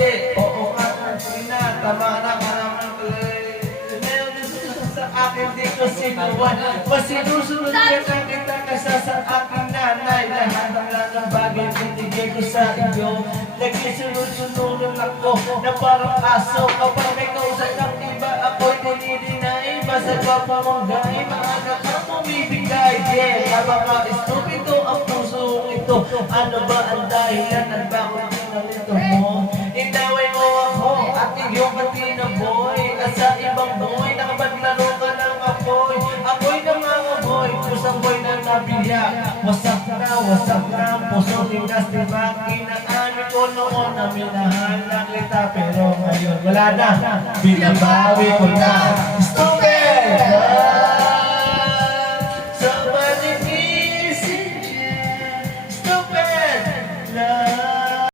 hindi? Oo nga, tama na ka naman. Sa akin dito sinuwan, masinusunod ka kita kasa sa aking nanay. Lahat ng lang bagay binigay ko sa iyo. Nagsisunod-sunod ako na parang aso. Kapag may kausap ng iba, ako'y dinidinay. Basta papamanggay, maaga ka pumibigay. Yeah, napaka estupido ang puso ito. Ano ba ang dahilan at bakit pinalito mo? Inaway mo ako at iyong katinaboy. At sa ibang boy, nakapaglaro ka ng apoy. Ako'y nangangaboy, pusang boy na nabiyak. Wasak na ang puso, tigas diba? Inaano ko noon na minahal ng kita. Pero ngayon wala na, binabawi ko na.